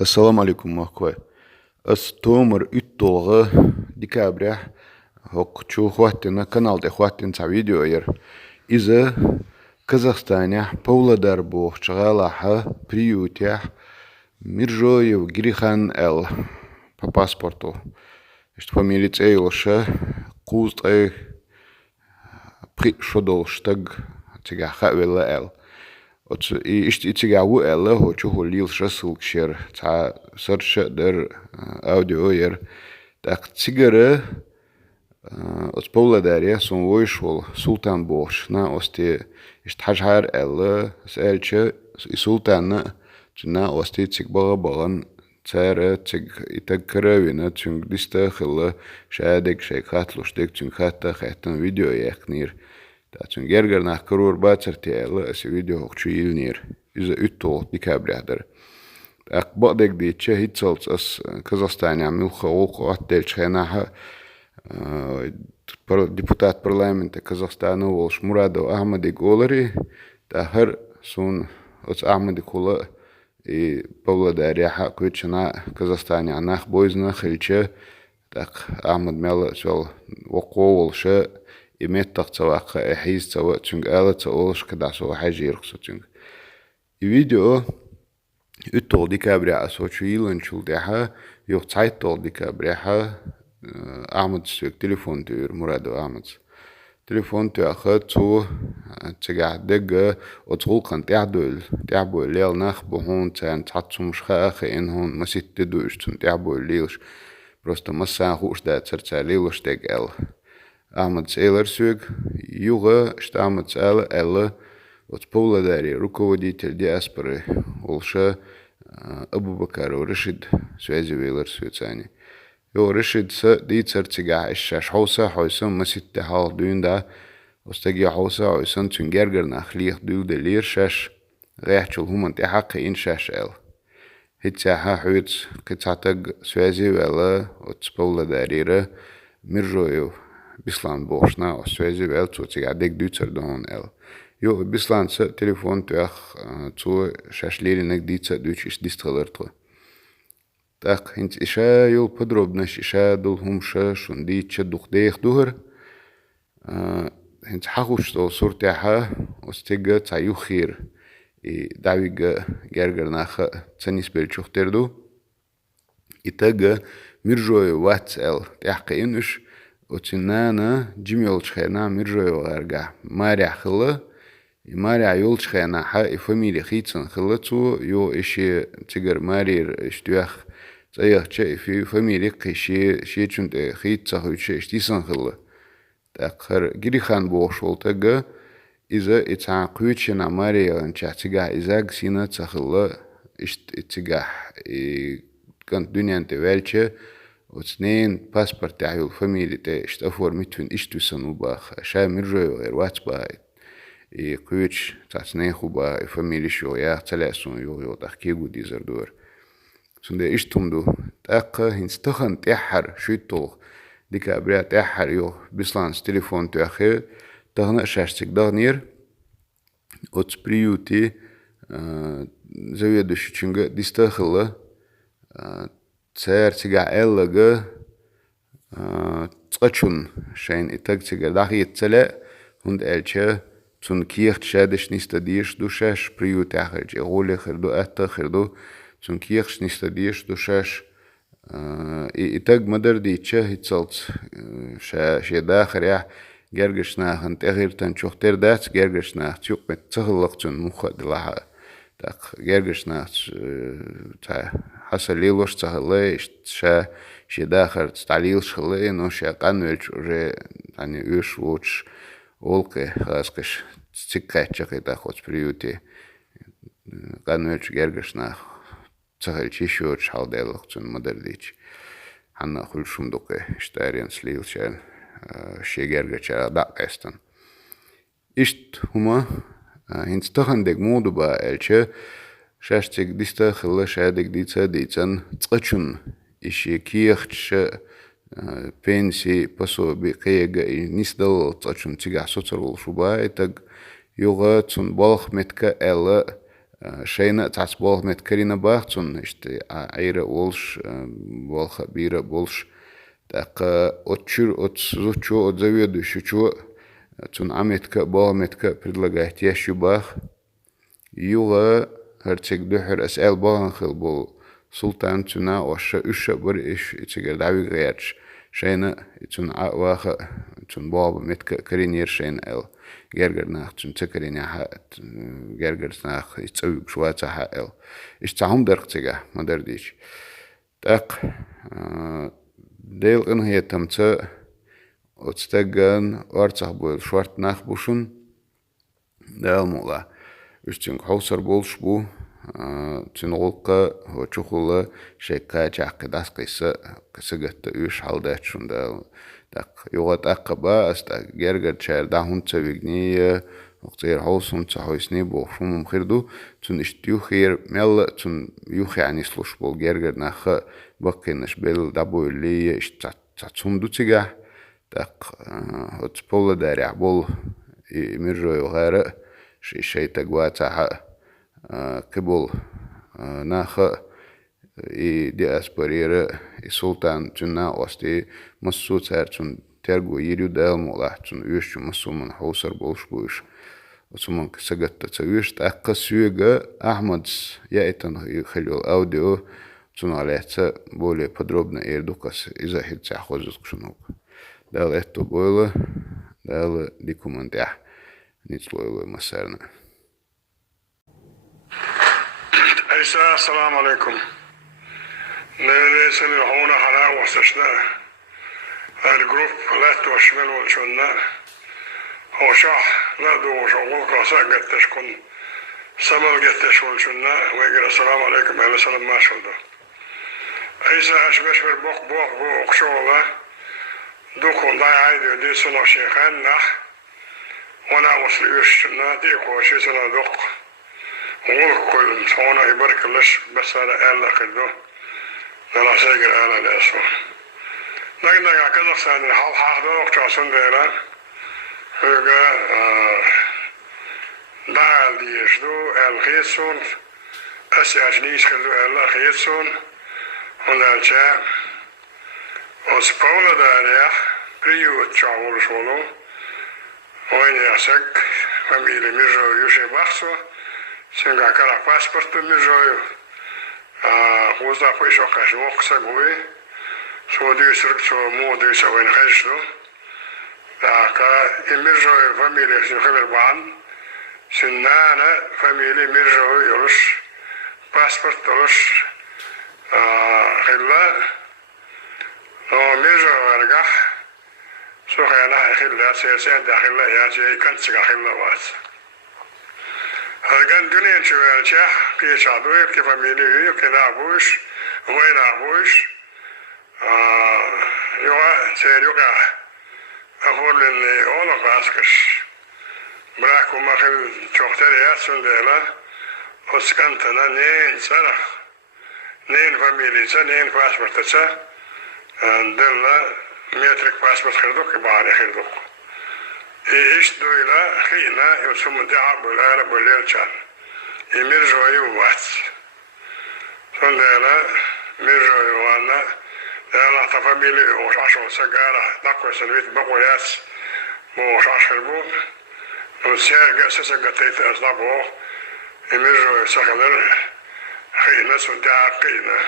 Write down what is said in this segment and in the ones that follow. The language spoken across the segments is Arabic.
السلام عليكم أخوي. تومر يطلغ ديكابريح هوك تشو خواتنا канал де خواتن تاع فيديو ير إذا كازاخستانيا بولا داربوخ شغالها بريوتيح ميرجويو جريخان ال по паспорту ишт фамилия цейлша قوز اي بري شدول штаг تيجا خاويلا ال اشت اتيجا و ال هو تشو ليل شسل شير تاع سيرش در اوديو ير تاق تيجرا от Павлодария сон вышел Султан Борш на осте иштхажар эл сэлче и султана на осте цик барабаран цара цик итакравина цунг дистахла шадек шейхатлуштек цунг хатта хатан видео яхнир та цунг гергернах крур бацерти эл ас видео хокчу илнир из уттол декабрядер ак бадек ди че хитсалц ас Казахстан амил хаук аттел чхенаха депутат парламента Казахстана Волш Мурадов Ахмади Голари, тахар сун от Ахмади Кула и Павлодария хакучана Казахстане анах бойзна хилче так Ахмад Мела сол вaqowolsha иметтах цаваqa эхиз цава чунг ала цаолш кадасо хажирх сочунг и видео уттол декабря асочу иланчул деха ёх цайтол декабря أحمد سوق تليفون تير مراد أحمد تليفون تير أخذ تو تجاه دقة وتقول كان تعبوا الليل نخ بهون تان تعطوا مش خاخ إن هون ما ستدوش تون تعبوا الليلش просто مسا خوش ده ترتع ليلش تق أحمد سيلر سوق يوغا شت أحمد سال ألا وتبولا داري руководитель диаспоры волша أبو بكر ورشد سوازي ويلر سويتاني يو رشد دي ترتجع الشاش حوسا ما ست حال دون دا واستجي حوسا عيسان تنجرجر نخليخ دو دلير شاش غيحتشل هما تحق إن شاش ال هتساها حويت كتعتق سوازي ولا وتسبولا داريرة مرجويو بسلان بوشنا وسوازي ولا تتجع ديك دو تردون ال يو بسلان تليفون تأخ تو شاش ليلي نك دي تردوش إش ديستغلرتو так хинц иша юл подробнаш иша дулхум ша шунди чадух дех духар хинц хахуш то суртяха остега цаюхир и давига гергернаха цанис белчухтерду итага миржой ватсел тяхка инуш оцинана джимёлчхена миржой варга маря хыла и маря юлчхена ха и фамилия хитсан хыла цу ё иши цигар марир иштуях صيح شيء في فاميلي شيء شنت خيط صحوي شيء اشتيسان خلا تأخر جري خان بوشول تجا إذا اتعاقويتشنا ماريا انشاتجا إذا جسينا تخلا اتجاه كانت دنيا انتوالشة واثنين باسبورت تاعيو الفاميلي تا اشتافور متفن اشتوسن وباخ شا مرجو غير واتبا قويتش تاعتنين خوبا فاميلي شو يا تلاسون يو تحكيقو ديزر دور سنده اشتمدو تاقا هنستخن تحر شويتو ديكا بريا تحر يو بسلانس تليفون تاخي تغنى شاشتك دغنير اوتس بريوتي заведующий чунга дистахла цер тига эллага цачун шайн итаг тига дахи целе und elche цун кирт шадеш ниста диш душаш приюти ахерче голе херду атта херду цун кирш ниста диш душаш и итаг мадар дича хитсалц ша дахер я гергешна хан тегиртан чохтер дац гергешна чук мет цахлах цун мухадла так гергешна та хасалилош цахле ша дахер сталил шхле но ша канвелч уже ани уш воч олке хаскаш цикачак это хоть приюте канвелч гергешна цахалчи шо чалделах цун модерлич ханна хулшумдоке штарен слилчен шегергача дакестан ишт хума инстахандек модуба элче шаштик диста хла шадик дица дицан цачун иши киехч пенсии пособи кега и нисдал цачун тига соцрол шуба этак юга цун балх метка элла شينا تعس بول متكرينا باختون اشتي عيرة ولش بولخ بيرة بولش تاق اتشر اتزوچو اتزويدو شوچو تون عمتك بول متك предлагает يشو باخ يوغا هرتشك دوحر اسأل بولن خل بول سلطان تونا وشا اشا بر اش اتشكر دعوي غيرش شينا تون واخا تون بابا متك كرينير شين ال جرجر ناخ تون تكرين يا جرجر ناخ يتسوي شواتها حق ايش تعهم درقتها ما درديش تاق ديل ان هي تمتا وتستجن ارتاح بول شوارت ناخ بوشن ديل مولا ايش تنك حوصر بولش بو تنغلقة هو تشوخولا شيكا جاقي داس قيسة قطة ايش حالدات شون ديل تاق يوغت اقبا استا جرجر تشار داهون تسويقني وقتير حوصهم تحويسني بوخشوم مخيردو تون اشتيو خير ميلا تون يوخي يعني سلوش بول جرجر ناخ بقينش بيل دابو اللي اشتاتسوم دو تيجاه تاق هوت بولا داري بول يمرجو يغارق شي تقواتها كبول ناخ دي اسبرير سلطان تنا واستي مسو تار تون ترجو يريو دال مولا تون يوش مسو من حوصر بولش بوش وسمون كسجت تسويش تأقى سويجا أحمد يأتن يخلو الأوديو تون عليها بولي подробно إيردوكاس إذا هيد تأخذك شنوك دال إتو بولا دال ديكومنتيح نيتلو مسارنا عيسى السلام عليكم نيسن هنا حنا وستشنا الجروب لا توشمل والشنا هو شاح لا دو شغل كاسا قتش كن سمل قتش والشنا ويقول السلام عليكم أهلا سلام ما شاء الله عيسى أشبش بالبوق بوق شغله دوكم ضاي عيد دي سنة شيخان نح وانا وصل يشنا دي كوشي سنة دوق وكل هنا يبارك الله بس أنا ألا خدو أنا سيجر أنا لأسو لكن أنا كذا سنة حال حاضر وقت عشان ديران هو دال ديشدو الخيسون أسياجنيش خدو ألا خيسون ونالجا وسبولا داريا بريو تشاول شولو وين ياسك فاميلي ميجو يوشي بحثو سنگا كلا باسبورت ميجو وزا خوش وقاش وقسا قوي سو ديو سرق سو مو ديو سوين خشدو داكا ميجو فاميلي سنخبر بان سنانا فاميلي ميجو يرش باسبورت يرش خلا لو ميجو ورقح سو خيانا خلا سيسان داخل يا سي كانت سيغا خلا واس هذا الدنيا شوية شح كي شادوي كي فاميلي كي نابوش وين نابوش يوا سيريوكا أقول لي أولا باسكش براكو ما خل شوختر ياسون ديلا وسكنتنا نين سنة نين فاميلي سنة نين باسبورت سنة دلنا ميترك باسبورت خردوك يباني خردوك إيش دويلا خينا يوسم دعا بولا بولير كان يمرجو يوات سندلا مرجو يوانا لا تفاميلي وش عشر سجارة نقوى سنويت بقويات وش عشر بو وسير قاسس قتيت أصنابو يمرجو يسخلر خينا سندعا قينا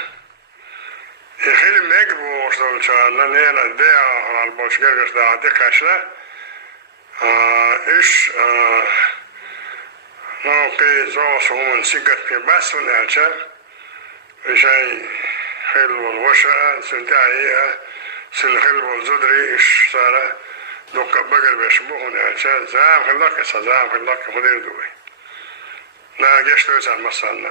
يخيل ميقبو وش دول كان نينا ديا على البوش قرقش دا ديكاشنا إيش نوقي زوس هم سجت في بس ونأجل إيشاي خيل والوشة سنتاعي سنخيل والزدري إيش صار دوك بقر بيشبوه ونأجل زام خلك زام خلك مدير دوي لا جيش تويس عن مسالنا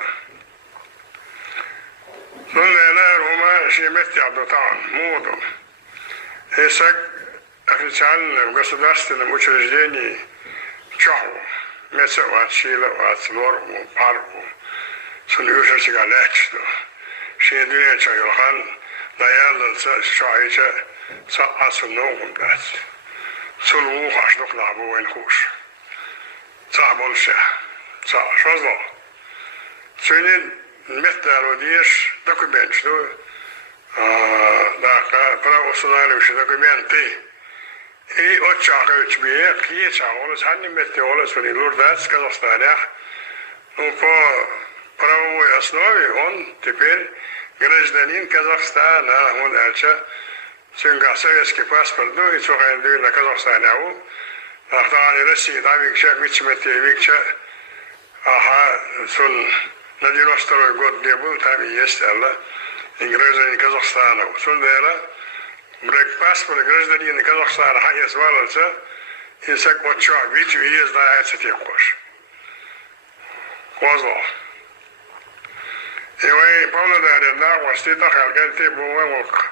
ثم لا روما شيمتي عبد طعن مودو إيسك официальным государственным учреждении чаху, месяц сила, норму, парку, сулюша себя лечно. Шедуя чайохан, наялся шайча, са асуногум дать. Сулу хашнук набуэн хуш. Са больше, са шозло. Senin metal diyeş dokumentlu da profesyonel bir dokumenti i очах учбе киеча олс ханни метте олс вони лурдас Казахстана ну по правовой основе он теперь гражданин Казахстана он дальше сенга советский паспорт ну и цохай на Казахстане а ахтани Россия да викча митчмете викча аха сон на 92 год где был там и есть алла и гражданин Казахстана сон дела брек паспорт гражданина Казахстана hayes varsa insak oçak bir üyez daha etsete koş. Kozlo. Ewe Paula derinde vasti da halgente bu vok.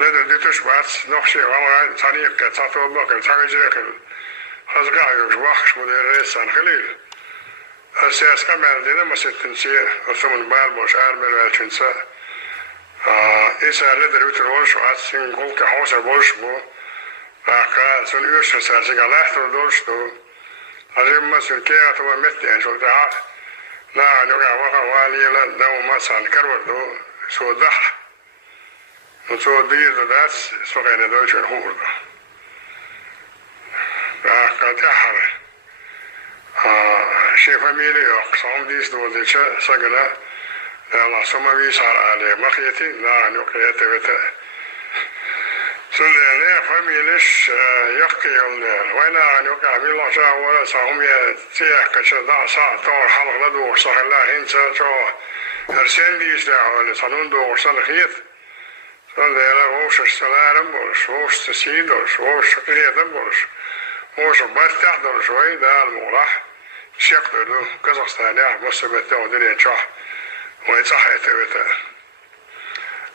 Lede dituş bas nokşe vallahi tanıyıp ki tatlı bakın tanıcı kıl. Hazga yok vakş bu resan khalil. Asas kameldine masettinsi osumun bal boş armel velçinsa. İsa leder bütün olş at sin golke hausa boş bu. Aka son üyüş sarsı galahtur dolştu. Azim masul ke atwa metten so da. La yoga waka wali la daw masal karwado so da. So diye da so gene deutsche hurda. Aka tahar. Şey familya yok. Som dis do de sagala. Allah soma vi sar ale makiyeti la nukiyete vete sulle familyiş yok yollar wayna nuk amil sha wala sahum ya tiya kaça da sa tor halala do sahla hinsa cho hersen di işte ale sanun do salhiyet sulle la hoş salaram boş hoş sidos hoş qiyadam boş hoş bartah do şoy da al-mulah şeqdu Kazakhstan'a musabete odine çah ويصحيت بتا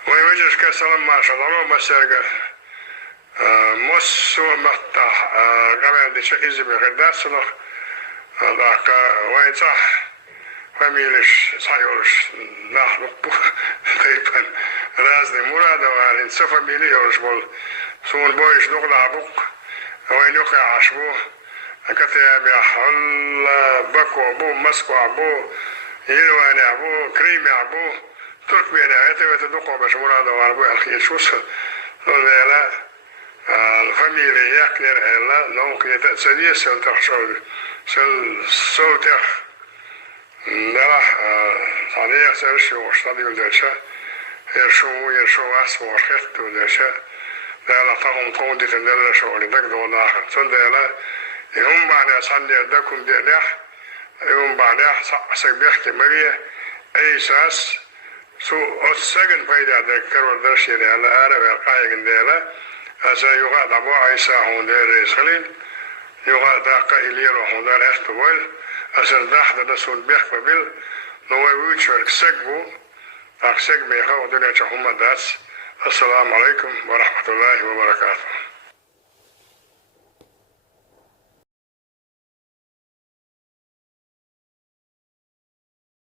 ويوجد كسلام ما شاء الله ما سرقة مس ومقطع قبل دي شيء إزي بغداد سنخ ذاك ويصح فميلش صحيولش نحبق تقريبا رازني مرادة وعلين سفا ميلي يولش بول سون بويش نقل عبق وين يقع عشبو كتيا بيحل بكو بو مسكو عبو يلوان عبو كريم عبو ترك بين عيته وتدقوا باش مراد وعربو الخير شو لا الفاميلي يكنر لا نوك يتأسدي سل تخشوا سل صوتك نرح صديق سرش وشتدي ودرشة يرشو اسمه وشخت ودرشة لا تقوم تقوم دي تندل شغل دك دون آخر سل لا يوم بعد صندي دكم دي يوم بعدها سبيحت مريه أي ساس سو أتسجن فايدة ذكر ودرشي على عرب القايق ديلا أسا يقعد أبو عيسى هون دير رسالين يقعد داقا إلير هون دار أختوال أسا داحدة دسون بيح قبل نوي ويتشورك سجبو أكسج بيخا ودنيا هم داس السلام عليكم ورحمة الله وبركاته